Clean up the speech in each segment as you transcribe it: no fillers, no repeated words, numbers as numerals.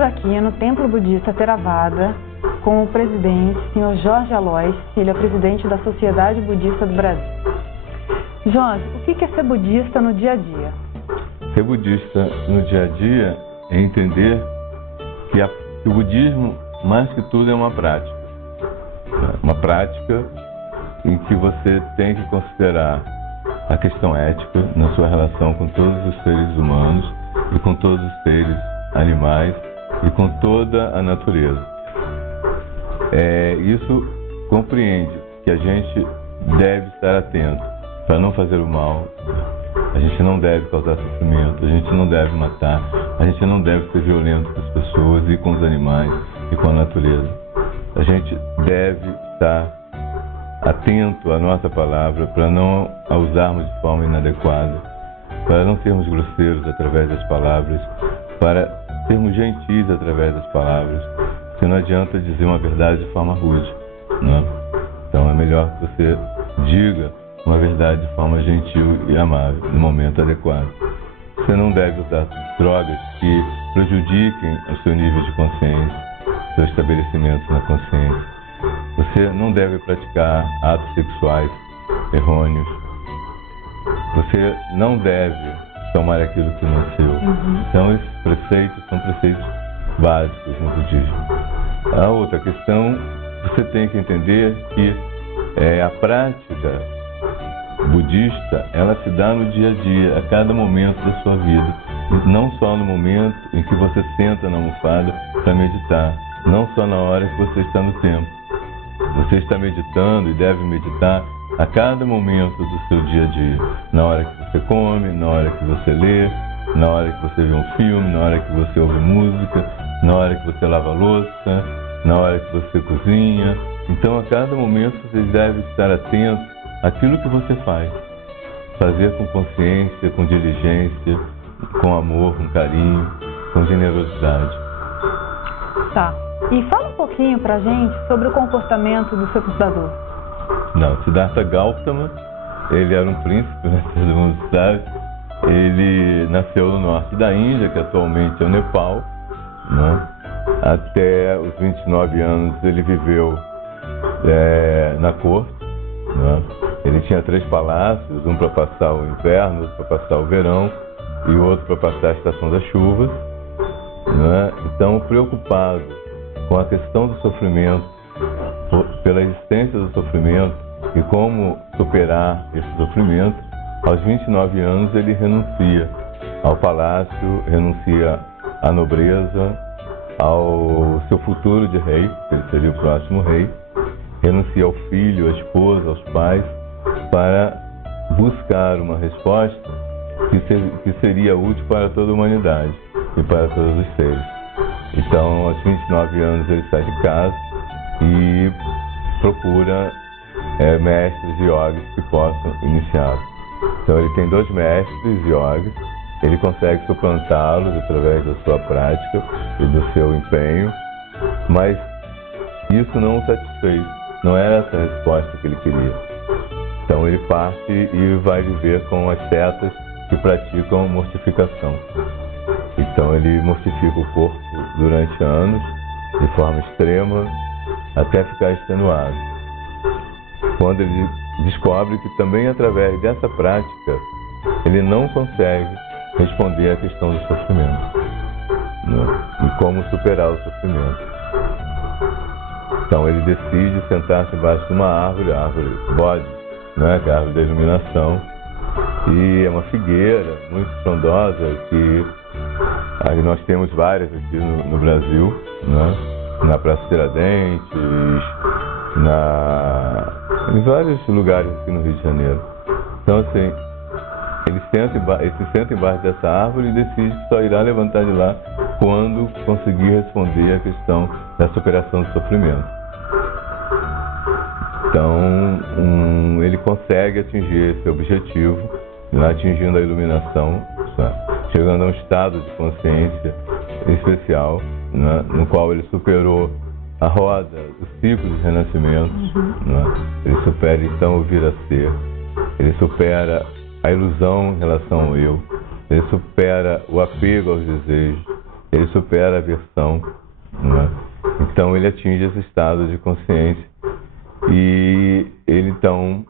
Aqui no Templo Budista Theravada com o presidente, Sr. Jorge Alois, ele é presidente da Sociedade Budista do Brasil. Jorge, o que é ser budista no dia a dia? Ser budista no dia a dia é entender que o budismo, mais que tudo, é uma prática. Uma prática em que você tem que considerar a questão ética na sua relação com todos os seres humanos e com todos os seres animais e com toda a natureza. Isso compreende que a gente deve estar atento para não fazer o mal, a gente não deve causar sofrimento, a gente não deve matar, a gente não deve ser violento com as pessoas e com os animais e com a natureza. A gente deve estar atento à nossa palavra para não a usarmos de forma inadequada, para não sermos grosseiros através das palavras, para sermos gentis através das palavras, porque não adianta dizer uma verdade de forma rude, né? Então é melhor que você diga uma verdade de forma gentil e amável, no momento adequado. Você não deve usar drogas que prejudiquem o seu nível de consciência, seu estabelecimento na consciência. Você não deve praticar atos sexuais errôneos. Você não deve tomar aquilo que não é seu. Então esses preceitos são preceitos básicos no budismo. A outra questão, você tem que entender que a prática budista, ela se dá no dia a dia, a cada momento da sua vida. Não só no momento em que você senta na almofada para meditar, não só na hora que você está no templo. Você está meditando e deve meditar a cada momento do seu dia a dia. Na hora que você come, na hora que você lê, na hora que você vê um filme, na hora que você ouve música, na hora que você lava a louça, na hora que você cozinha. Então, a cada momento você deve estar atento àquilo que você faz. Fazer com consciência, com diligência, com amor, com carinho, com generosidade. Tá. E fala um pouquinho pra gente sobre o comportamento do seu fundador. Não, Siddhartha Gautama, ele era um príncipe, né? Todo mundo sabe. Ele nasceu no norte da Índia, que atualmente é o Nepal, né? Até os 29 anos ele viveu na corte, né? Ele tinha 3 palácios, um para passar o inverno, outro para passar o verão e outro para passar a estação das chuvas, né? Então, preocupado com a questão do sofrimento, pela existência do sofrimento e como superar esse sofrimento, aos 29 anos ele renuncia ao palácio, renuncia à nobreza, ao seu futuro de rei, ele seria o próximo rei, renuncia ao filho, à esposa, aos pais, para buscar uma resposta que seria útil para toda a humanidade e para todos os seres. Então, aos 29 anos ele sai de casa e procura mestres yogis que possam iniciá-lo. Então ele tem 2 mestres yogis, ele consegue suplantá-los através da sua prática e do seu empenho, mas isso não o satisfez, não era essa a resposta que ele queria. Então ele parte e vai viver com as setas que praticam mortificação. Então ele mortifica o corpo durante anos, de forma extrema, até ficar extenuado. Quando ele descobre que também através dessa prática ele não consegue responder à questão do sofrimento, né? E como superar o sofrimento. Então ele decide sentar-se embaixo de uma árvore, a árvore Bodhi, né? Que é a árvore da iluminação, e é uma figueira muito frondosa que nós temos várias aqui no Brasil, né? Na Praça Tiradentes, em vários lugares aqui no Rio de Janeiro. Então, assim, ele se senta embaixo dessa árvore e decide que só irá levantar de lá quando conseguir responder à questão da superação do sofrimento. Então, ele consegue atingir esse objetivo, né, atingindo a iluminação, chegando a um estado de consciência especial, né, no qual ele superou a roda, o ciclo dos renascimentos, né? Ele supera então o vir a ser, ele supera a ilusão em relação ao eu, ele supera o apego aos desejos, ele supera a aversão, né? Então ele atinge esse estado de consciência e ele então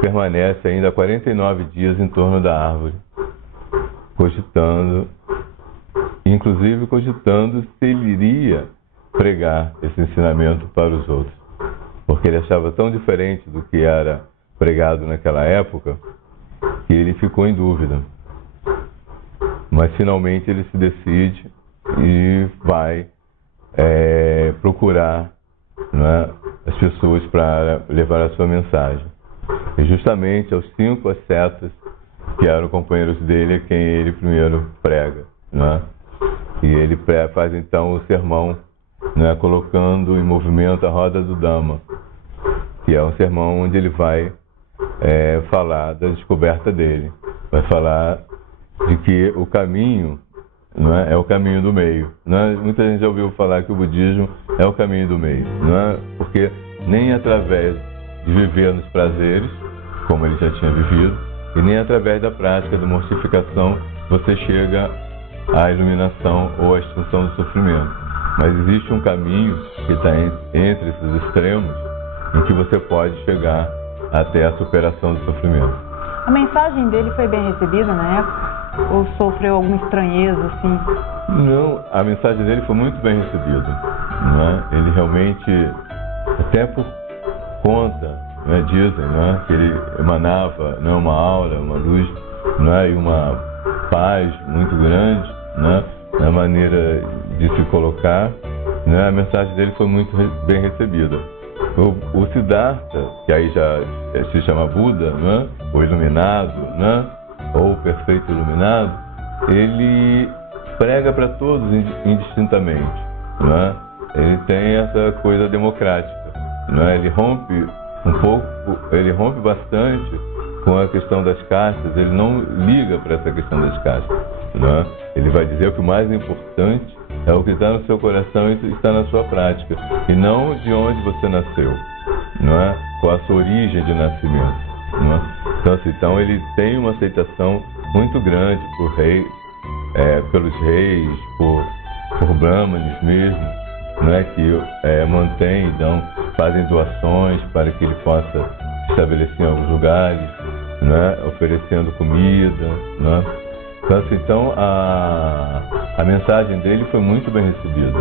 permanece ainda 49 dias em torno da árvore, cogitando, inclusive cogitando se ele iria pregar esse ensinamento para os outros, porque ele achava tão diferente do que era pregado naquela época que ele ficou em dúvida. Mas finalmente ele se decide e vai procurar, né, as pessoas para levar a sua mensagem. E justamente aos 5 ascetas, que eram companheiros dele, a quem ele primeiro prega, né? E ele faz então o sermão, né, colocando em movimento a roda do Dhamma, que é um sermão onde ele vai falar da descoberta dele, vai falar de que o caminho, não é o caminho do meio. Não é? Muita gente já ouviu falar que o budismo é o caminho do meio, não é? Porque nem através de viver nos prazeres, como ele já tinha vivido, e nem através da prática de mortificação você chega à iluminação ou à extinção do sofrimento. Mas existe um caminho que está entre esses extremos, em que você pode chegar até a superação do sofrimento. A mensagem dele foi bem recebida na época? Ou sofreu alguma estranheza, assim? Não, a mensagem dele foi muito bem recebida, né? Ele realmente, até por conta, né, dizem, né, que ele emanava, né, uma aura, uma luz, né, e uma paz muito grande, né, na maneira de se colocar, né? A mensagem dele foi muito bem recebida. O Siddhartha, que aí já se chama Buda, né, o iluminado, né, ou o perfeito iluminado, ele prega para todos indistintamente, né? Ele tem essa coisa democrática, né? Ele rompe um pouco, ele rompe bastante com a questão das castas, ele não liga para essa questão das castas, né? Ele vai dizer que o mais importante é o que está no seu coração e está na sua prática, e não de onde você nasceu, não é? Qual a sua origem de nascimento, não é? Então ele tem uma aceitação muito grande por pelos reis, por brahmanes mesmo, né, que mantêm, então, fazem doações para que ele possa se estabelecer em alguns lugares, né, oferecendo comida, né? Então a mensagem dele foi muito bem recebida.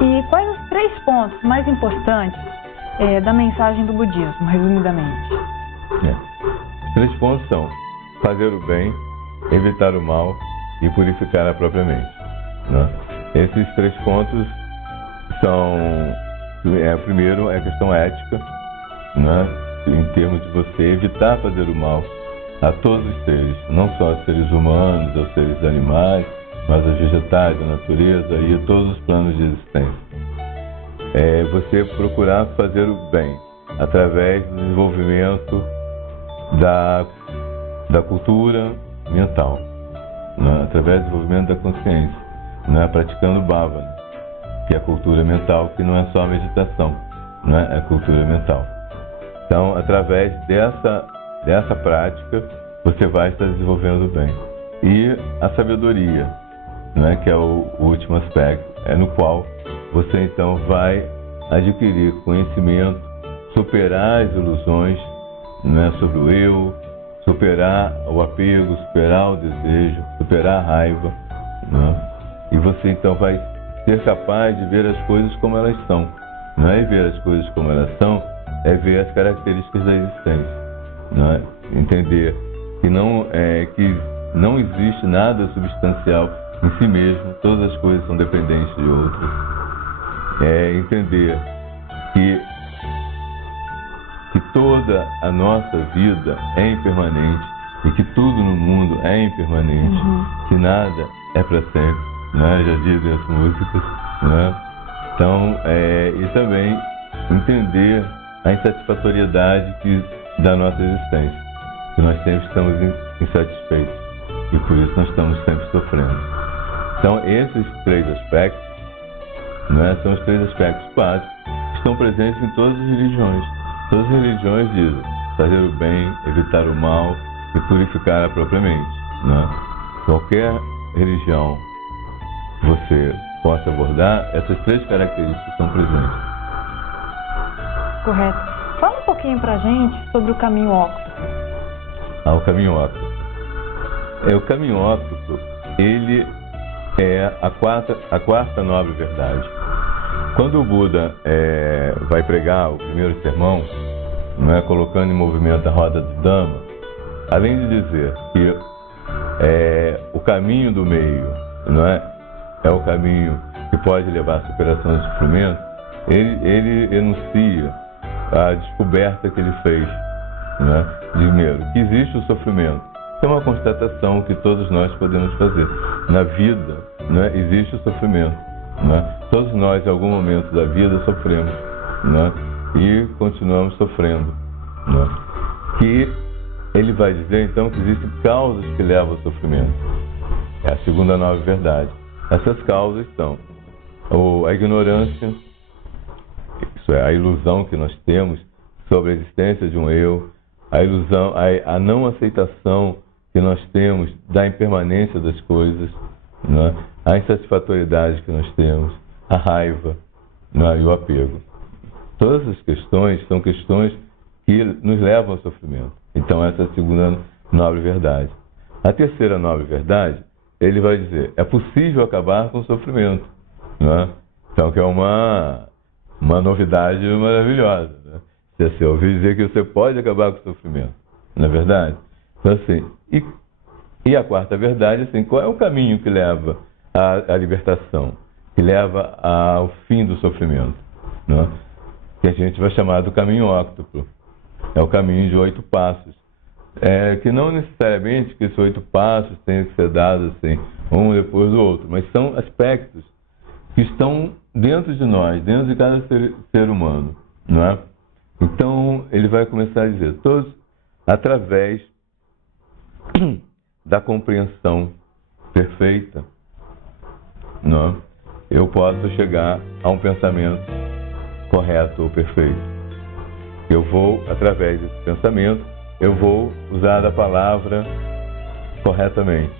E quais os 3 pontos mais importantes da mensagem do budismo, resumidamente? Os 3 pontos são fazer o bem, evitar o mal e purificar a própria mente, né? Esses 3 pontos são, primeiro, a questão ética, né? Em termos de você evitar fazer o mal a todos os seres, não só aos seres humanos, aos seres animais, mas aos vegetais, à natureza e a todos os planos de existência. Você procurar fazer o bem através do desenvolvimento da cultura mental, né? Através do desenvolvimento da consciência, né? Praticando Bhavana, que é a cultura mental, que não é só a meditação, né? É a cultura mental. Então, através dessa prática, você vai estar desenvolvendo o bem. E a sabedoria, né? Que é o último aspecto, no qual você então vai adquirir conhecimento, superar as ilusões, né, sobre o eu, superar o apego, superar o desejo, superar a raiva, né? E você então vai ser capaz de ver as coisas como elas são. Não é ver as coisas como elas são, é ver as características da existência, né? Entender que não existe nada substancial em si mesmo, todas as coisas são dependentes de outras. Entender que toda a nossa vida é impermanente e que tudo no mundo é impermanente, que nada é para sempre, né? Já dizem as músicas, né? Então, e também entender a insatisfatoriedade da nossa existência, que nós sempre estamos insatisfeitos e por isso nós estamos sempre sofrendo. Então, esses 3 aspectos, né, são os 3 aspectos básicos que estão presentes em todas as religiões. Todas as religiões dizem fazer o bem, evitar o mal e purificar a própria mente, né? qualquer religião que você possa abordar, essas 3 características são presentes. Correto. Fala um pouquinho pra gente sobre o caminho óctuplo. O caminho óctuplo. O caminho óctuplo, ele é a quarta nobre verdade. Quando o Buda vai pregar o primeiro sermão, não é, colocando em movimento a roda do Dhamma, além de dizer que o caminho do meio, não é o caminho que pode levar à superação do sofrimento, ele enuncia a descoberta que ele fez, não é? Primeiro, que existe o sofrimento. É uma constatação que todos nós podemos fazer. Na vida, não é, existe o sofrimento. Não é? Todos nós, em algum momento da vida, sofremos, não é? E continuamos sofrendo. Não é? Que ele vai dizer, então, que existem causas que levam ao sofrimento. É a segunda nobre verdade. Essas causas são a ignorância, isso é, a ilusão que nós temos sobre a existência de um eu, a ilusão, a não aceitação que nós temos da impermanência das coisas, né? A insatisfatoriedade que nós temos, a raiva, né? E o apego. Todas as questões são questões que nos levam ao sofrimento. Então essa é a segunda nobre verdade. A terceira nobre verdade, ele vai dizer, é possível acabar com o sofrimento, né? Então que é uma novidade maravilhosa, né? Você ouviu dizer que você pode acabar com o sofrimento, não é verdade? Então, assim, e a quarta verdade, assim, qual é o caminho que leva à libertação, que leva ao fim do sofrimento, né? Que a gente vai chamar do caminho óctuplo. É o caminho de 8 passos. Que não necessariamente que esses 8 passos tenham que ser dados assim, um depois do outro, mas são aspectos que estão dentro de nós, dentro de cada ser humano, não é? Então, ele vai começar a dizer, todos através da compreensão perfeita, não? Eu posso chegar a um pensamento correto ou perfeito. Eu vou, através desse pensamento, eu vou usar a palavra corretamente.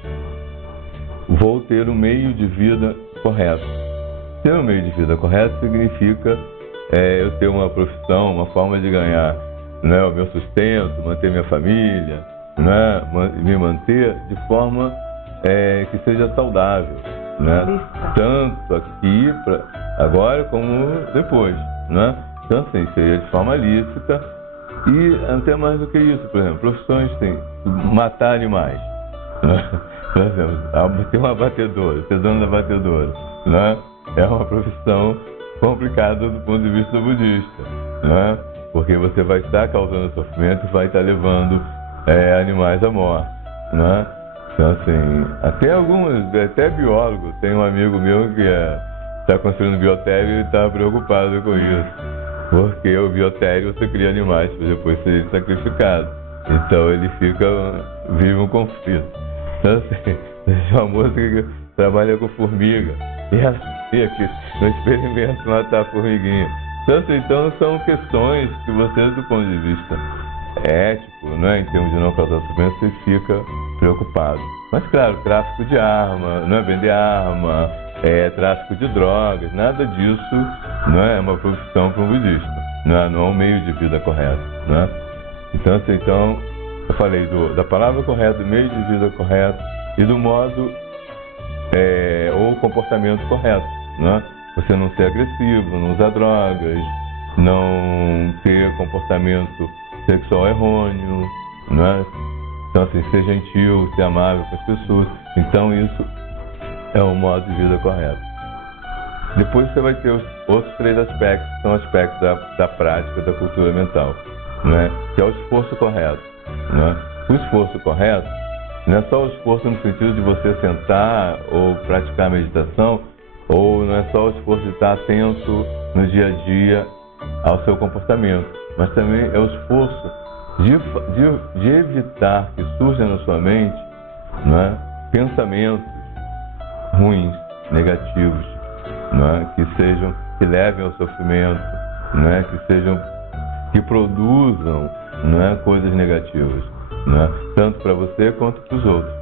Vou ter um meio de vida correto. Ter um meio de vida correto significa eu ter uma profissão, uma forma de ganhar, né, o meu sustento, manter minha família, né, me manter de forma que seja saudável, né? Tanto aqui agora como depois, né? Então assim, seja de forma lícita e até mais do que isso, por exemplo, profissões tem matar animais, né? Por exemplo, ter um abatedor, ser dono da abatedora, né? É uma profissão complicada do ponto de vista budista, né? Porque você vai estar causando sofrimento e vai estar levando animais à morte, né? Então, assim, até biólogo, tem um amigo meu que está construindo biotério e está preocupado com isso, porque o biotério você cria animais para depois ser sacrificado, então ele vive um conflito. Então, assim, tem uma moça que trabalha com formiga e que no experimento matar a formiguinha. Então são questões que você, do ponto de vista ético, né, em termos de não causar sofrimento, você fica preocupado. Mas claro, tráfico de arma, não é vender arma, tráfico de drogas, nada disso não é uma profissão para um budista, não é um meio de vida correto, né? Então, assim, eu falei da palavra correta, do meio de vida correto e do modo ou comportamento correto, né? Você não ser agressivo, não usar drogas, não ter comportamento sexual errôneo, né? Então, assim, ser gentil, ser amável com as pessoas. Então, isso é um modo de vida correto. Depois você vai ter os outros 3 aspectos, que são aspectos da prática da cultura mental, né? Que é o esforço correto, né? O esforço correto não é só o esforço no sentido de você sentar ou praticar meditação, ou não é só o esforço de estar atento no dia a dia ao seu comportamento, mas também é o esforço de evitar que surjam na sua mente, né, pensamentos ruins, negativos, né, que levem ao sofrimento, né, que produzam, né, coisas negativas, né, tanto para você quanto para os outros,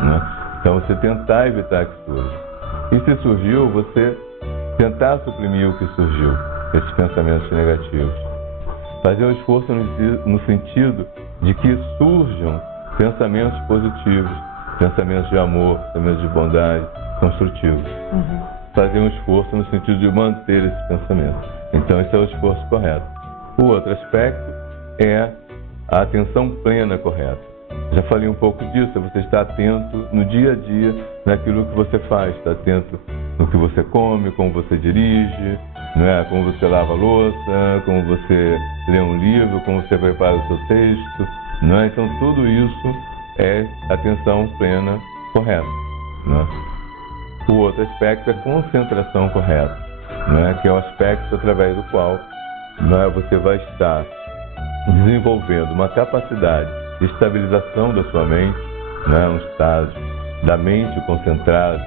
né. Então você tentar evitar que surja. E se surgiu, você tentar suprimir o que surgiu, esses pensamentos negativos. Fazer um esforço no sentido de que surjam pensamentos positivos, pensamentos de amor, pensamentos de bondade, construtivos. Fazer um esforço no sentido de manter esse pensamento. Então esse é o esforço correto. O outro aspecto é a atenção plena correta. Já falei um pouco disso, você está atento no dia a dia naquilo que você faz, está atento no que você come, como você dirige, né? Como você lava a louça, como você lê um livro, como você prepara o seu texto, né? Então tudo isso é atenção plena correta, né? O outro aspecto é concentração correta, né? Que é o aspecto através do qual, né, você vai estar desenvolvendo uma capacidade de estabilização da sua mente, né? Um estágio da mente concentrada,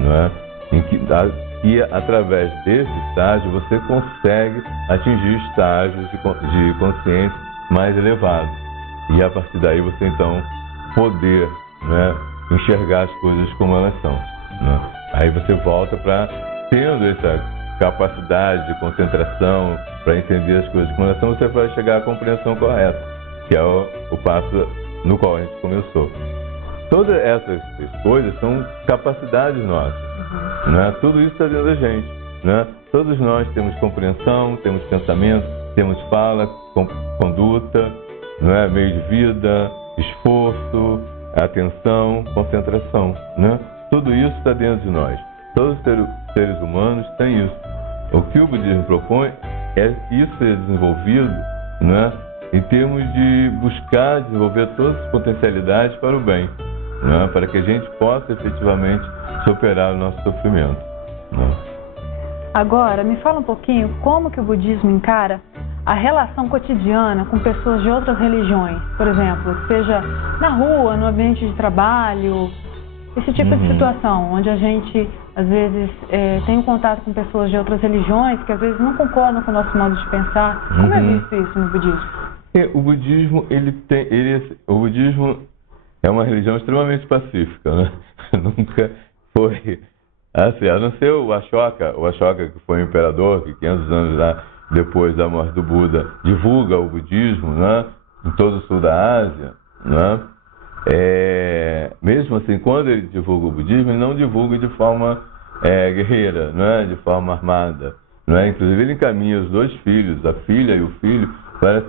né? Em que através desse estágio você consegue atingir estágios de consciência mais elevados. E a partir daí você então poder, né, enxergar as coisas como elas são, né? Aí você volta para tendo essa capacidade de concentração para entender as coisas como elas são, você vai chegar à compreensão correta, que é o passo no qual a gente começou. Todas essas coisas são capacidades nossas, né? Tudo isso está dentro da gente, né? Todos nós temos compreensão, temos pensamento, temos fala, conduta, né? Meio de vida, esforço, atenção, concentração, né? Tudo isso está dentro de nós. Todos os seres humanos têm isso. O que o budismo propõe é que isso seja desenvolvido, né? Em termos de buscar desenvolver todas as potencialidades para o bem, né? Para que a gente possa efetivamente superar o nosso sofrimento, né? Agora, me fala um pouquinho como que o budismo encara a relação cotidiana com pessoas de outras religiões, por exemplo, seja na rua, no ambiente de trabalho, esse tipo de situação, onde a gente, às vezes, tem um contato com pessoas de outras religiões que, às vezes, não concordam com o nosso modo de pensar. Como é visto isso no budismo? O budismo, o budismo é uma religião extremamente pacífica, né? Nunca foi assim, a não ser o Ashoka que foi o imperador, que 500 anos lá depois da morte do Buda divulga o budismo, né? Em todo o sul da Ásia, né? Mesmo assim, quando ele divulga o budismo, ele não divulga de forma guerreira, né? De forma armada, né? Inclusive ele encaminha os dois filhos, a filha e o filho, para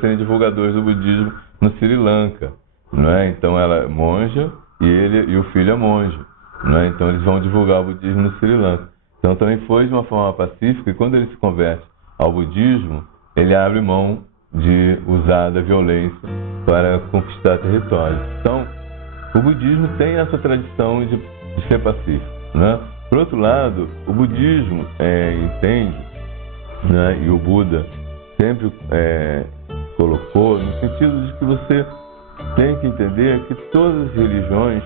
serem divulgadores do budismo no Sri Lanka, né? Então ela é monja e o filho é monge, né? Então eles vão divulgar o budismo no Sri Lanka. Então também foi de uma forma pacífica, e quando ele se converte ao budismo, ele abre mão de usar da violência para conquistar territórios. Então, o budismo tem essa tradição de ser pacífico, né? Por outro lado, o budismo entende, né, e o Buda sempre colocou, no sentido de que você tem que entender que todas as religiões,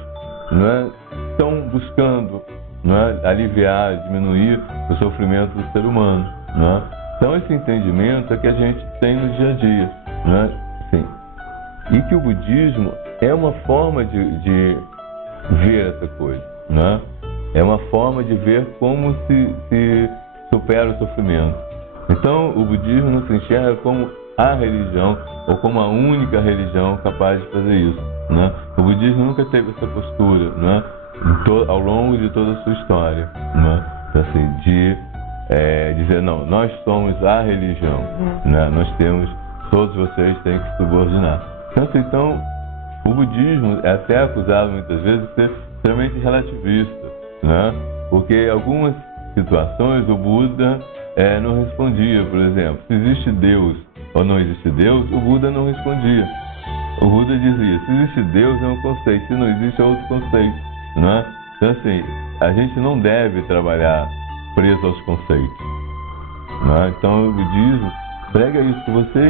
né, estão buscando, né, aliviar, diminuir o sofrimento do ser humano, né? Então esse entendimento é que a gente tem no dia a dia, né? Sim. E que o budismo é uma forma de ver essa coisa, né? É uma forma de ver como se supera o sofrimento. Então o budismo não se enxerga como a religião ou como a única religião capaz de fazer isso, né? O budismo nunca teve essa postura, né? Ao longo de toda a sua história, né? Então, assim, de dizer, não, nós somos a religião, né? Nós temos, todos vocês têm que se subordinar. Então, o budismo é até acusado muitas vezes de ser extremamente relativista, né? Porque em algumas situações o Buda não respondia, por exemplo, se existe Deus ou não existe Deus, o Buda não respondia. O Buda dizia, se existe Deus é um conceito, se não existe é outro conceito, né? Então, assim, a gente não deve trabalhar preso aos conceitos, né? Então o budismo prega isso, que você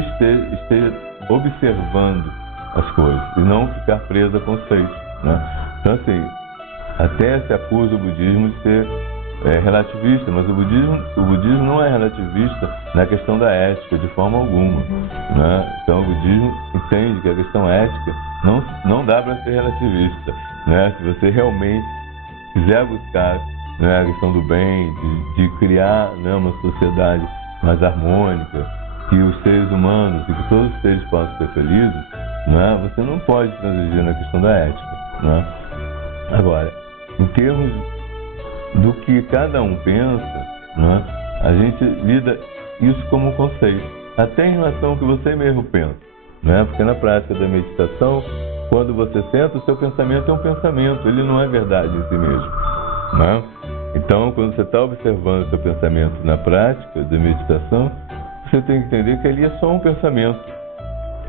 esteja observando as coisas e não ficar preso a conceitos, né? Então, assim, até se acusa o budismo de ser relativista, mas o budismo não é relativista na questão da ética de forma alguma, né? Então o budismo entende que a questão ética não dá para ser relativista, né? Se você realmente quiser buscar, né, a questão do bem, de criar, né, uma sociedade mais harmônica, que os seres humanos e que todos os seres possam ser felizes, né, você não pode transigir na questão da ética, né? Agora, em termos do que cada um pensa, né, a gente lida isso como um conceito, até em relação ao que você mesmo pensa, né? Porque na prática da meditação, quando você senta, o seu pensamento é um pensamento, ele não é verdade em si mesmo, né? Então, quando você está observando o seu pensamento na prática da meditação, você tem que entender que ali é só um pensamento,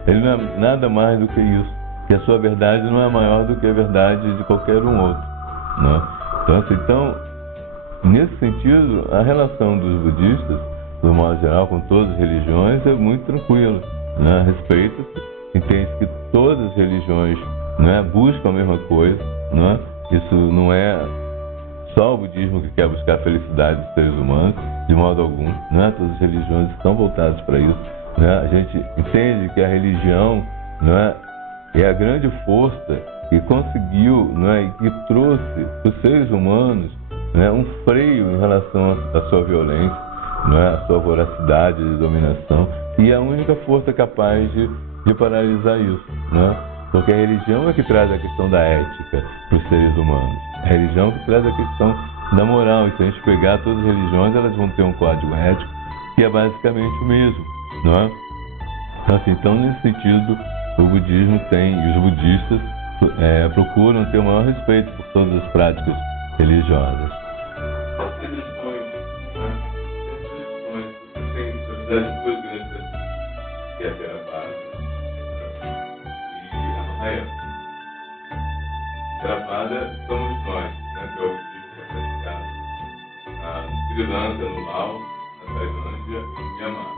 ele não é nada mais do que isso, que a sua verdade não é maior do que a verdade de qualquer um outro, né? Então, nesse sentido, a relação dos budistas, do modo geral, com todas as religiões, é muito tranquila, né? Respeita-se, entende que todas as religiões, né, buscam a mesma coisa, né? Isso não é só o budismo que quer buscar a felicidade dos seres humanos, de modo algum, né? Todas as religiões estão voltadas para isso, né? A gente entende que a religião, né, é a grande força que conseguiu, né, e que trouxe para os seres humanos, né, um freio em relação à sua violência, né, à sua voracidade de dominação, e é a única força capaz de paralisar isso, né? Porque a religião é que traz a questão da ética para os seres humanos, a religião é que traz a questão da moral, e se a gente pegar todas as religiões, elas vão ter um código ético que é basicamente o mesmo, não é? Então, nesse sentido, o budismo tem, e os budistas procuram ter o maior respeito por todas as práticas religiosas. As religiões, tem duas grandes, que é a Theravada e a Mahayana. Theravada somos nós, né, que é o budismo que é praticado no Sri Lanka, no Laos, na Tailândia e no Myanmar.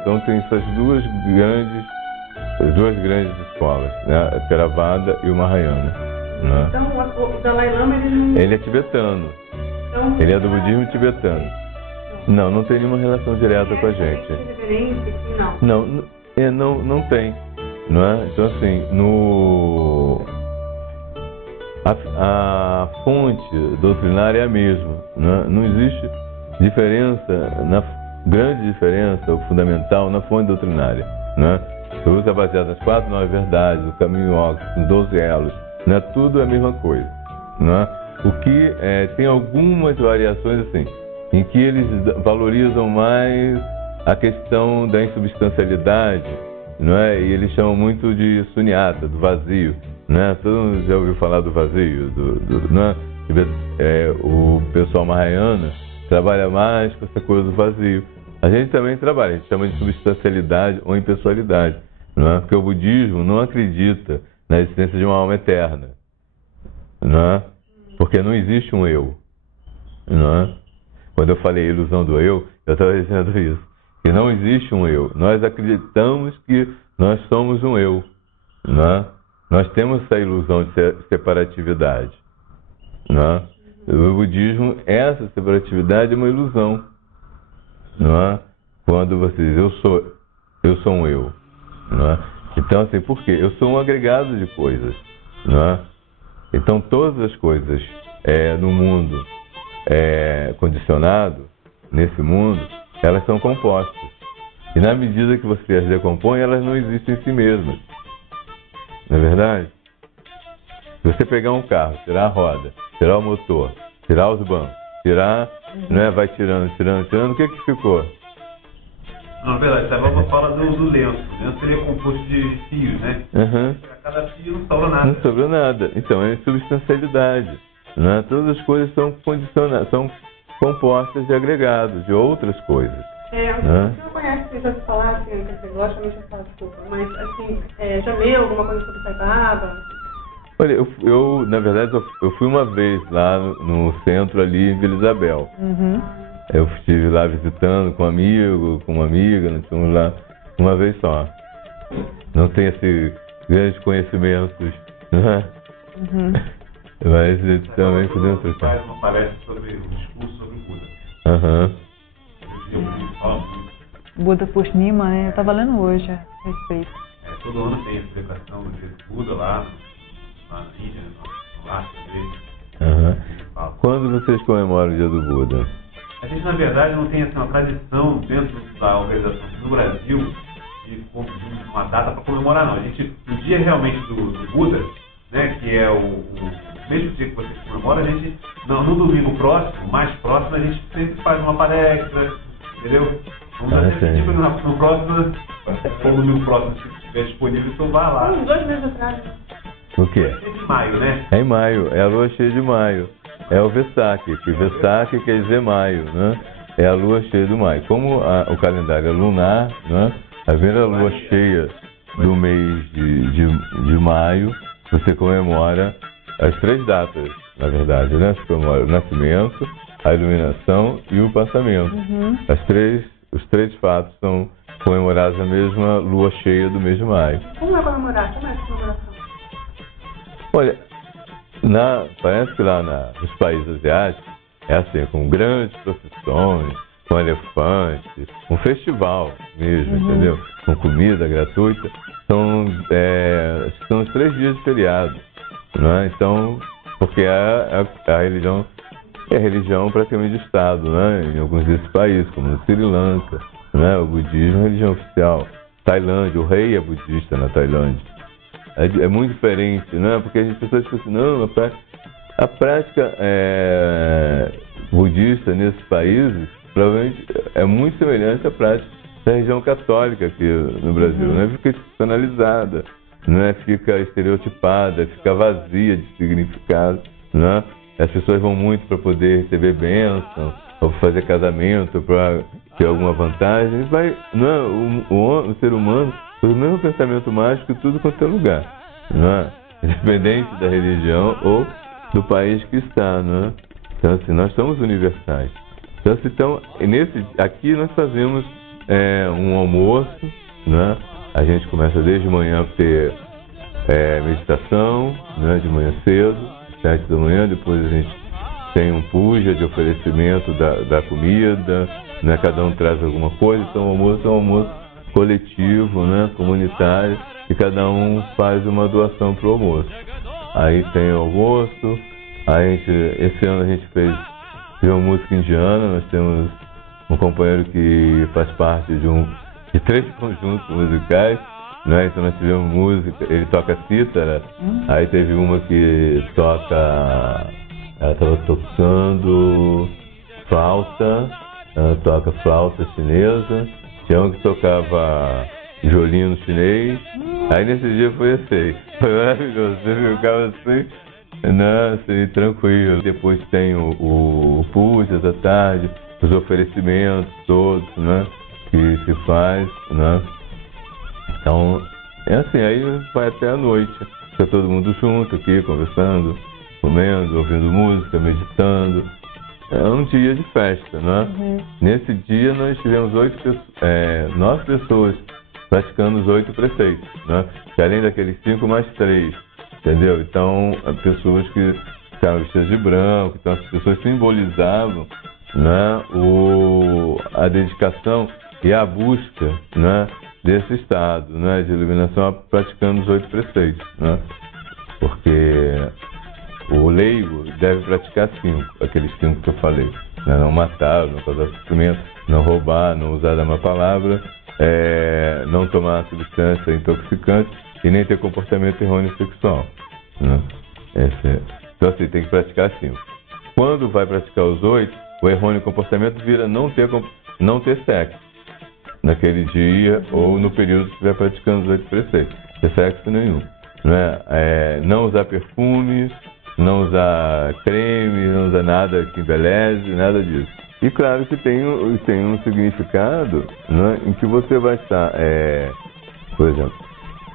Então tem essas duas grandes escolas, né? A Theravada e o Mahayana, né? Então o Dalai Lama ele é tibetano, então, ele é do budismo tibetano. Não tem nenhuma relação direta com a gente. Não tem, não é? Então assim, a fonte doutrinária é a mesma, né? Não existe grande diferença, o fundamental, na fonte doutrinária, né? O uso é baseado nas 4 9 verdades, o caminho óxido, nos 12 elos, né? Tudo é a mesma coisa, né? O que tem algumas variações assim, em que eles valorizam mais a questão da insubstancialidade, não é? E eles chamam muito de sunyata, do vazio, né? Todo mundo já ouviu falar do vazio, né? O pessoal Mahayana trabalha mais com essa coisa do vazio. A gente também trabalha, a gente chama de substancialidade ou impessoalidade, não é? Porque o budismo não acredita na existência de uma alma eterna, não é? Porque não existe um eu, não é? Quando eu falei ilusão do eu estava dizendo isso, que não existe um eu. Nós acreditamos que nós somos um eu, não é? Nós temos essa ilusão de separatividade, não é? O budismo, essa separatividade é uma ilusão, não é? Quando você diz, eu sou um eu, não é? Então, assim, por quê? Eu sou um agregado de coisas, não é? Então, todas as coisas no mundo condicionado, nesse mundo, elas são compostas. E na medida que você as decompõe, elas não existem em si mesmas. Não é verdade? Se você pegar um carro, tirar a roda, tirar o motor, tirar os bancos, tirar, né, vai tirando, o que ficou? Não, na verdade, você fala do lenço. O lenço seria composto de fios, né? Uhum. Para cada fio não sobra nada. Não sobra nada. Então, é substancialidade. Né? Todas as coisas são condicionadas, são compostas de agregados, de outras coisas. Você não conhece, já se falar assim, logicamente eu falo, desculpa, mas assim, já leu alguma coisa sobre Sai Baba? Olha, eu na verdade, eu fui uma vez lá no centro ali em Vila Isabel. Uhum. Eu estive lá visitando com um amigo, com uma amiga, nós fomos lá uma vez só. Não tenho esses grandes conhecimentos, né? Uhum. Mas também podemos trocar. Faz uma palestra sobre um discurso sobre o Buda. Aham. Buda Purnima, né? Eu estava lendo hoje a respeito. Todo ano tem a celebração do dia do Buda lá na Índia, no Ásia dele. Quando vocês comemoram o dia do Buda? A gente, na verdade, não tem assim, uma tradição dentro da organização no Brasil de uma data para comemorar, não. A gente, no dia realmente do Buda, né, que é o mesmo dia que vocês comemoram, a gente, no domingo próximo, mais próximo, a gente sempre faz uma palestra, entendeu? Vamos fazer no próximo, se o domingo próximo se estiver disponível, então vá lá. 2 meses atrás. O quê? É de maio, né? É em maio, é a lua cheia de maio. É o Vesak, que Vesak quer dizer maio, né? É a lua cheia do maio. Como o calendário é lunar, né? A primeira lua cheia do mês de maio, você comemora as 3 datas, na verdade, né? Você comemora o nascimento, a iluminação e o passamento. Os três fatos são comemorados na mesma lua cheia do mês de maio. Como vai comemorar? Como é essa comemoração? Olha, parece que lá nos países asiáticos é assim, com grandes procissões, com elefantes, um festival mesmo, entendeu? Com comida gratuita. São os 3 dias de feriado, né? Então, porque a religião é religião praticamente de Estado, né? Em alguns desses países, como no Sri Lanka, né? O budismo é religião oficial. Tailândia, o rei é budista na Tailândia. É muito diferente, né? Porque as pessoas pensam assim, não, a prática budista nesses países provavelmente é muito semelhante à prática da religião católica aqui no Brasil, né? Fica institucionalizada, né? Fica estereotipada, fica vazia de significado, né? As pessoas vão muito para poder receber bênção, ou fazer casamento para ter alguma vantagem. O ser humano tem o mesmo pensamento mágico em tudo quanto é lugar, né? Independente da religião ou do país que está, né? Então, assim, nós somos universais. Então, aqui nós fazemos um almoço, né? A gente começa desde manhã a ter meditação, né? De manhã cedo, 7 da manhã, depois a gente tem um puja de oferecimento da comida, né? Cada um traz alguma coisa, então o almoço é um almoço coletivo, né? Comunitário, e cada um faz uma doação para o almoço. Aí tem o almoço, esse ano a gente fez uma música indiana, nós temos um companheiro que faz parte de 3 conjuntos musicais, né? Então nós tivemos música, ele toca cítara, aí teve uma que ela estava tocando flauta, ela toca flauta chinesa, tinha uma que tocava violino chinês, aí nesse dia foi maravilhoso, você ficava assim, né, assim, tranquilo. Depois tem o puja da tarde, os oferecimentos todos, né, que se faz, né. Então, é assim, aí vai até a noite, fica todo mundo junto aqui, conversando, comendo, ouvindo música, meditando. É um dia de festa, né? Nesse dia nós tivemos 9 pessoas praticando os 8 preceitos, né? Que além daqueles 5 mais 3, entendeu? Então, pessoas que ficaram vestidas de branco, então as pessoas simbolizavam, né, a dedicação e a busca, né, desse estado, né, de iluminação, praticando os 8 preceitos, né? Porque o leigo deve praticar 5, aqueles 5 que eu falei, né? Não matar, não causar sofrimento, não roubar, não usar da má palavra, não tomar substância intoxicante e nem ter comportamento errôneo sexual, né? Então assim, tem que praticar 5. Quando vai praticar os 8, o errôneo comportamento vira não ter sexo naquele dia ou no período que estiver praticando os 8 preceitos, ter sexo nenhum, né? Não usar perfumes, não usar creme, não usar nada que embeleze, nada disso. E claro que tem um significado, né, em que você vai estar, por exemplo,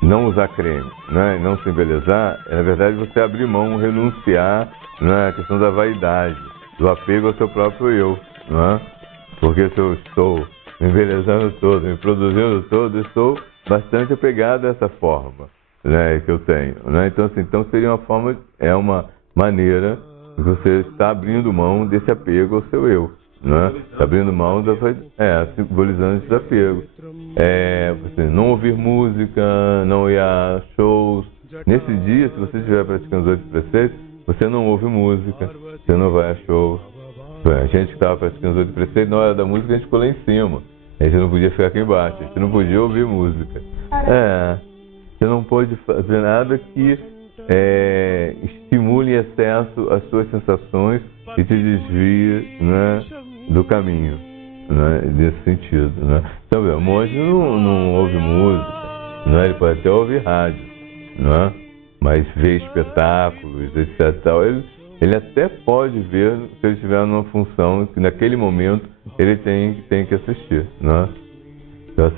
não usar creme, né, não se embelezar, na verdade você abrir mão, renunciar, né, a questão da vaidade, do apego ao seu próprio eu, né? Porque se eu estou me embelezando todo, me produzindo todo, eu estou bastante apegado a essa forma, né, que eu tenho, né? Então, assim, seria uma maneira de você estar abrindo mão desse apego ao seu eu, né? Abrindo mão simbolizando esse desapego. Você não ouvir música, não ir a shows. Nesse dia, se você estiver praticando os 8 preceitos, você não ouve música, você não vai a shows. A gente que estava praticando os 8 preceitos, na hora da música a gente ficou lá em cima. A gente não podia ficar aqui embaixo, a gente não podia ouvir música. Você não pode fazer nada que estimule em excesso as suas sensações e te desvie, né, do caminho, né, desse sentido. Né? Então, o monge não ouve música, né? Ele pode até ouvir rádio, né? Mas ver espetáculos, etc. Ele até pode ver se ele estiver numa função que naquele momento ele tem que assistir. Né?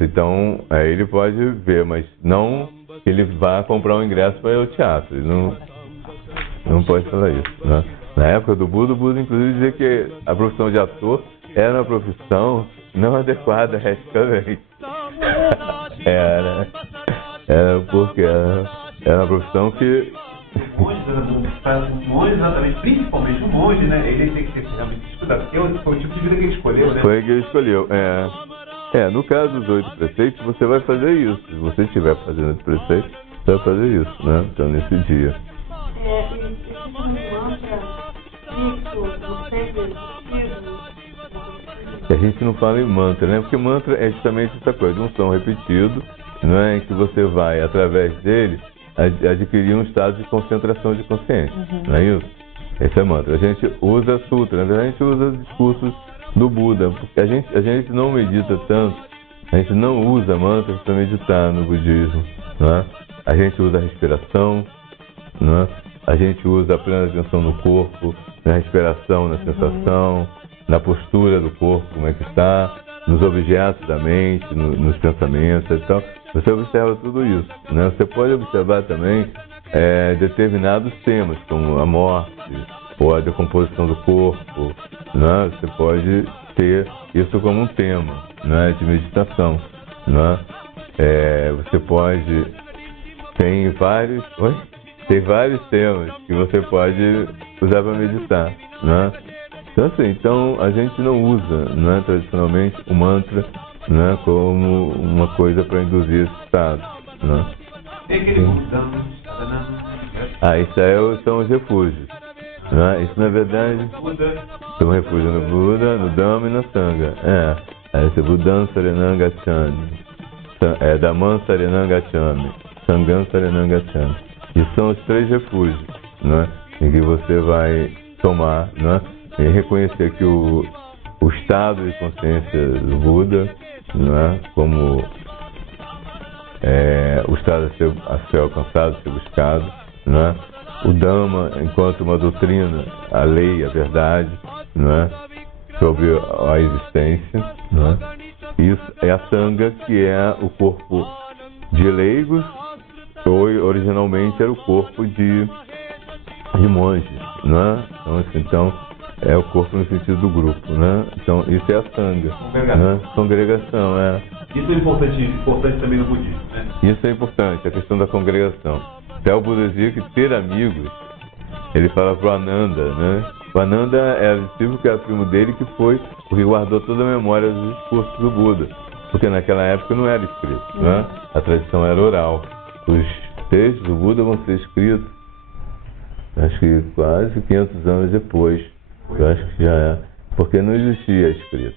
Então, aí ele pode ver, mas não que ele vá comprar um ingresso para ir ao teatro. Ele não pode falar isso. Né? Na época do Buda, o Buda inclusive dizia que a profissão de ator era uma profissão não adequada eticamente. Era porque era uma profissão que... O monge, exatamente, principalmente o monge, né? Ele tem que ser realmente estudado, porque foi o tipo de vida que ele escolheu, né? Foi que ele escolheu, no caso dos 8 preceitos, você vai fazer isso. Se você estiver fazendo 8 preceitos, você vai fazer isso, né? Então, nesse dia. A gente não fala em mantra, né? Porque mantra é justamente essa coisa, um som repetido, não é? Em que você vai, através dele, adquirir um estado de concentração de consciência, não é isso? Esse é mantra. A gente usa sutra, na verdade a gente usa discursos do Buda, porque a gente não medita tanto, a gente não usa mantras para meditar no budismo, não é? A gente usa a respiração, não é? A gente usa a plena atenção no corpo, na respiração, na sensação, na postura do corpo, como é que está, nos objetos da mente, nos pensamentos e tal. Você observa tudo isso, né? Você pode observar também determinados temas, como a morte ou a decomposição do corpo, né? Você pode ter isso como um tema, né, de meditação, né? Você pode... Tem vários temas que você pode usar para meditar, né? Então, a gente não usa, né, tradicionalmente, o mantra, né, como uma coisa para induzir esse estado. Né? Isso aí são os refúgios. Né? Isso, na verdade, são refúgios no Buda, no Dhamma e na Sangha. Esse Buddham Saranam Gacchami, Dhammam Saranam Gacchami, Sangham Saranam Gacchami. E são os 3 refúgios, né, em que você vai tomar, né, e reconhecer que o estado de consciência do Buda, né, como o estado a ser alcançado, a ser buscado, né, o Dhamma enquanto uma doutrina, a lei, a verdade, né, sobre a existência, né, isso é a Sangha, que é o corpo de leigos, ou originalmente era o corpo de monges, né? Então é o corpo no sentido do grupo, né? Então isso é a Sangha, né? Congregação, Isso é importante também no budismo, né? Isso é importante, a questão da congregação. Até o Buda dizia que ter amigos, ele fala para o Ananda, né? O Ananda era discípulo que era primo dele, que foi o que guardou toda a memória dos discursos do Buda, porque naquela época não era escrito, né? A tradição era oral. Os textos do Buda vão ser escritos, acho que quase 500 anos depois. Eu acho que já é, porque não existia escrito,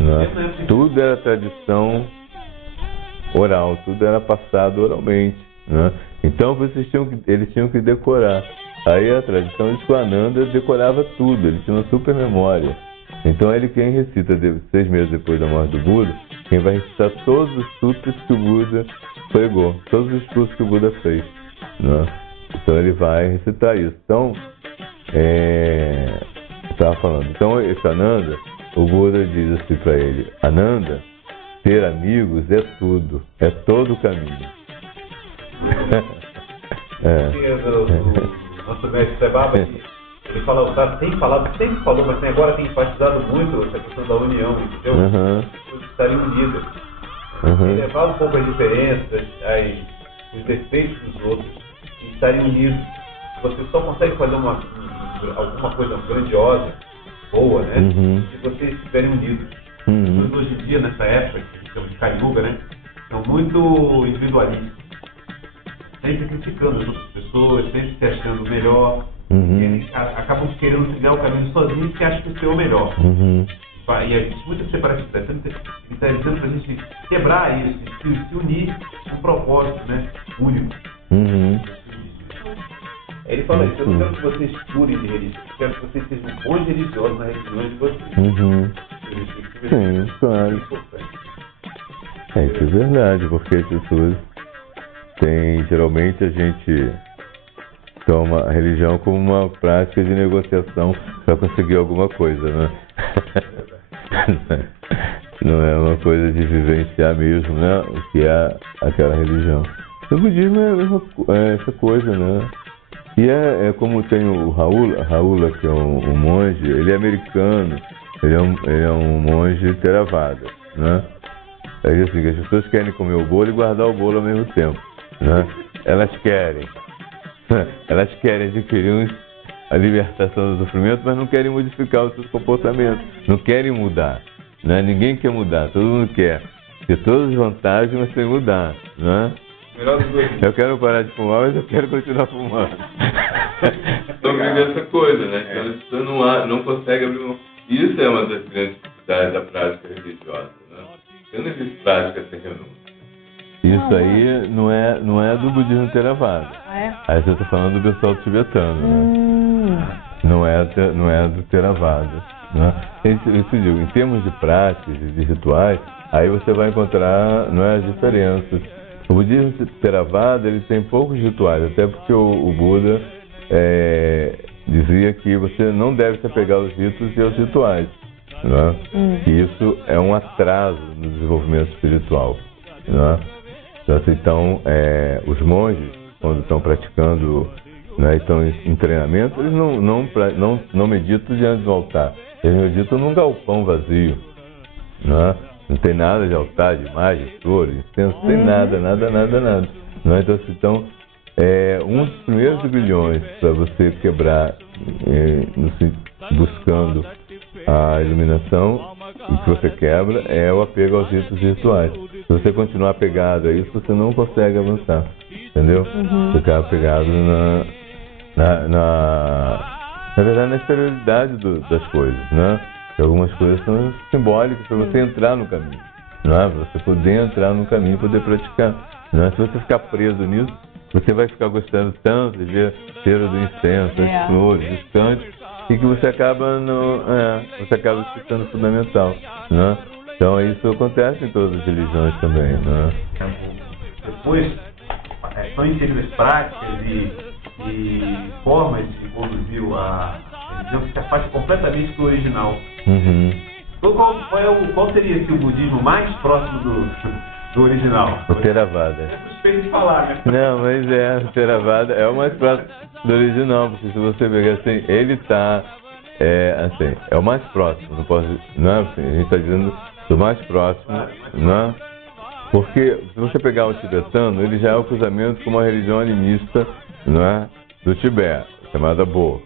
né? Tudo era tradição oral, tudo era passado oralmente, né? Então eles tinham que decorar. Aí a tradição diz que o Ananda decorava tudo, ele tinha uma super memória. Então ele quem recita 6 meses depois da morte do Buda, quem vai recitar todos os sutras que o Buda pregou, todos os discursos que o Buda fez, né? Então ele vai recitar isso. Então, estava falando. Então esse Ananda, o Buda diz assim para ele: Ananda, ter amigos é tudo, é todo o caminho. Nosso mestre Sebaba, ele fala, o cara tem falado, sempre falou, mas agora tem enfatizado muito essa questão da união, entendeu? Os estariam unidos. Levar um pouco as diferenças, os defeitos dos outros, e estarem unidos. Você só consegue fazer alguma coisa grandiosa boa, né? Uhum. Se vocês estiverem unidos. Uhum. Mas hoje em dia, nessa época, que chama de Kali Yuga, né? São muito individualistas. Sempre criticando as outras pessoas, sempre se achando melhor. Uhum. E eles acabam querendo trilhar o caminho sozinhos porque acham que o seu é o melhor. Uhum. E existe muita separação. Ele está dizendo para a gente quebrar isso, se unir com um propósito, né? Único. Uhum. Ele fala isso: eu não quero que vocês purem de religião, eu quero que vocês sejam bons religiosos na religião de vocês. Uhum. Sim, claro. Isso é verdade, porque as pessoas têm, geralmente a gente toma a religião como uma prática de negociação para conseguir alguma coisa, né? Não é uma coisa de vivenciar mesmo, né? O que é aquela religião. O budismo é a mesma essa coisa, né? E é como tem o Raula, que é um monge, ele é americano, ele é um monge Theravada, né? É assim, as pessoas querem comer o bolo e guardar o bolo ao mesmo tempo, né? Elas querem adquirir a libertação do sofrimento, mas não querem modificar os seus comportamentos, não querem mudar, né? Ninguém quer mudar, todo mundo quer ter todas as vantagens, mas sem mudar, né? Eu quero parar de fumar, mas eu quero continuar fumando. Então vive essa coisa, né? Então as pessoas não conseguem abrir mão. Isso é uma das grandes dificuldades da prática religiosa, né? Eu não existe prática sem renúncia. Isso aí não é do budismo Theravada. Aí você está falando do pessoal tibetano, né? Não é do Theravada, né? Isso digo, em termos de práticas, de rituais, aí você vai encontrar, não é, as diferenças. O budismo Theravada, ele tem poucos rituais, até porque o Buda dizia que você não deve se apegar aos ritos e aos rituais, né? Que isso é um atraso no desenvolvimento espiritual, né? Então, os monges, quando estão praticando, né, estão em treinamento, eles não meditam diante do altar, eles meditam num galpão vazio, né? Não tem nada de altar, de imagem, flores, incenso, não tem nada. Não, então, um dos primeiros grilhões para você quebrar, buscando a iluminação, o que você quebra é o apego aos ritos rituais. Se você continuar apegado a isso, você não consegue avançar, entendeu? Ficar apegado na verdade, na exterioridade das coisas, né? Que algumas coisas são simbólicas para você entrar no caminho, não é? Você poder entrar no caminho, poder praticar, não é? Se você ficar preso nisso, você vai ficar gostando tanto de ver o cheiro do incenso, das flores, dos cantos, e que você acaba esquecendo o fundamental, né? Então isso acontece em todas as religiões também, né? Depois são inseridas práticas e formas de conduzir a religião que se afasta completamente do original. Qual seria o budismo mais próximo do original? O Theravada. É suspeito de falar, né? Não, mas o Theravada é o mais próximo do original, porque se você pegar assim, ele está, é o mais próximo, não é assim, a gente está dizendo do mais próximo, né? Porque se você pegar o tibetano, ele já é o cruzamento com uma religião animista, não é? Do Tibete, chamada Bo,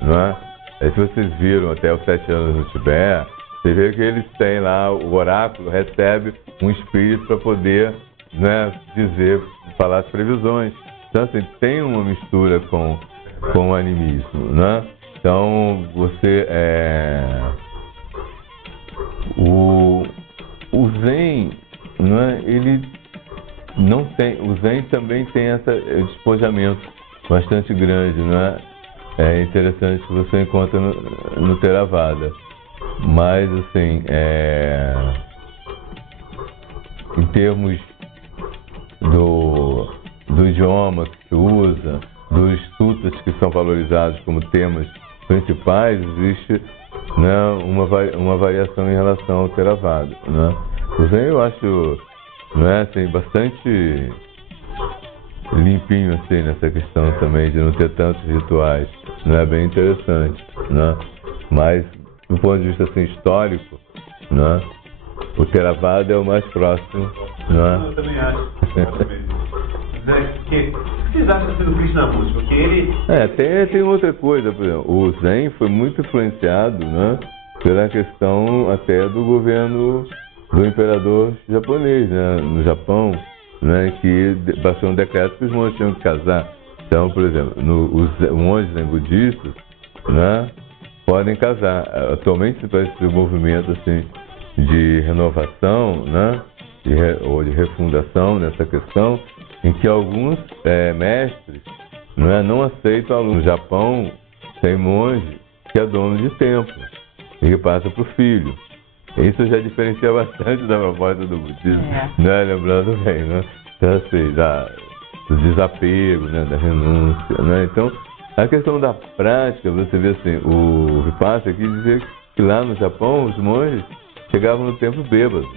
não é? Aí se vocês viram até os 7 anos no Tibete, você vê que eles têm lá, o oráculo recebe um espírito para poder, né, falar as previsões. Então, assim, tem uma mistura com o animismo, né? Então, você o Zen, não é? Ele não tem, o Zen também tem esse despojamento bastante grande, não é? É interessante que você encontra no Theravada. Mas, assim, em termos do idioma que se usa, dos sutras que são valorizados como temas principais, existe, né, uma variação em relação ao Theravada, né? O Zen eu acho, não é, assim, bastante limpinho assim, nessa questão também de não ter tantos rituais, não é bem interessante, né? Mas do ponto de vista assim, histórico, né, o Theravada é o mais próximo, né? Eu também acho. Porque vocês acham do Krishnamurti? Porque ele... Tem outra coisa, por exemplo, o Zen foi muito influenciado, né, pela questão até do governo do imperador japonês, né, no Japão, né, que passou um decreto que os monges tinham que casar. Então, por exemplo, os monges budistas, né, podem casar. Atualmente se faz esse movimento assim, de renovação, né, ou de refundação nessa questão, em que alguns mestres, né, não aceitam alunos. No Japão tem monge que é dono de templo e que passa para o filho. Isso já diferencia bastante da proposta do budismo, né? Lembrando bem, né? Então, assim, do desapego, né? Da renúncia, né? Então, a questão da prática, você vê assim, o Vipassana aqui dizia que lá no Japão os monges chegavam no templo bêbados.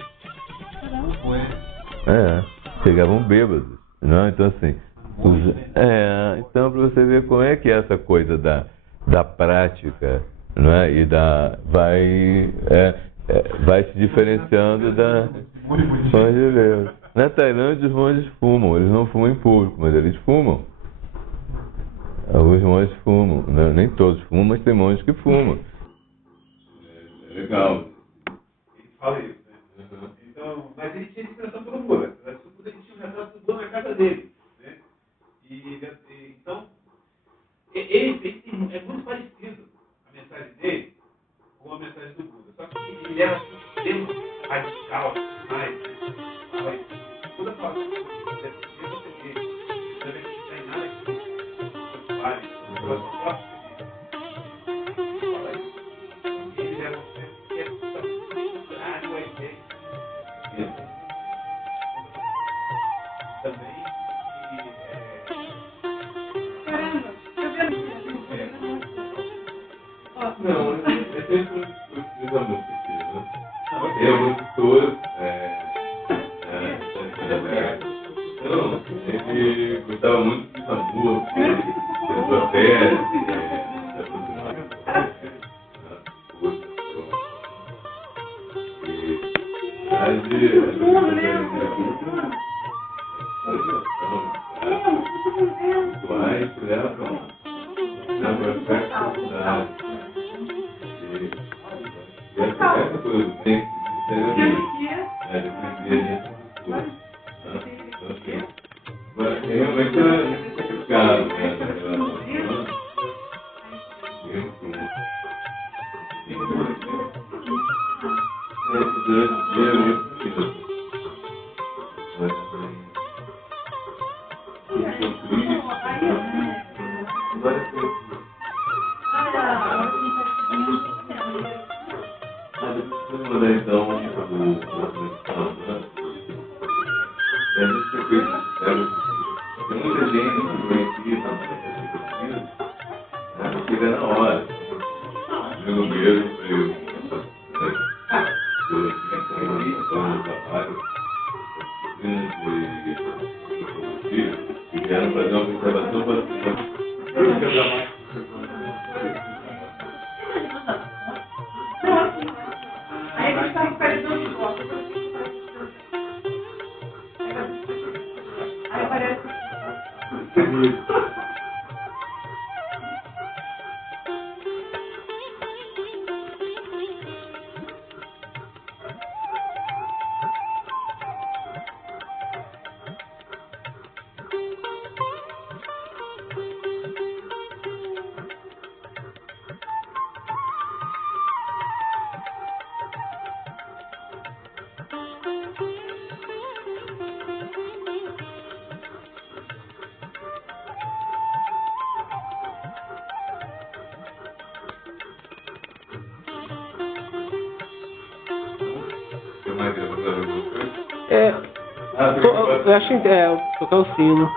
Chegavam bêbados, né? Então, assim, então para você ver como é que é essa coisa da prática, né? E vai se diferenciando da monge. Na Tailândia os monges fumam, eles não fumam em público, mas eles fumam. Alguns monges fumam, né? Nem todos fumam, mas tem monges que fumam. É legal. Ele fala isso, né? Então, mas ele tinha inspiração pelo Buda. Ele tinha um retrato do Buda na casa dele, né? Então, ele é muito parecido a mensagem dele com a mensagem do Buda. Só que ele era um termo radical, mais. O Buda fala que também não tem nada que vale, o próximo fala isso. Ele era um termo que é contrário à ideia. Também Caramba, eu vendo não, é sempre utiliza muito aqui, né? Tem alguns editores, então, ele gostava muito de tambor, de sua pele, que levam na perfeição. E essa coisa tem que ser realmente é complicado, né? Chega na hora. Pelo mesmo e quero fazer uma observação para eu acho que tocar o sino.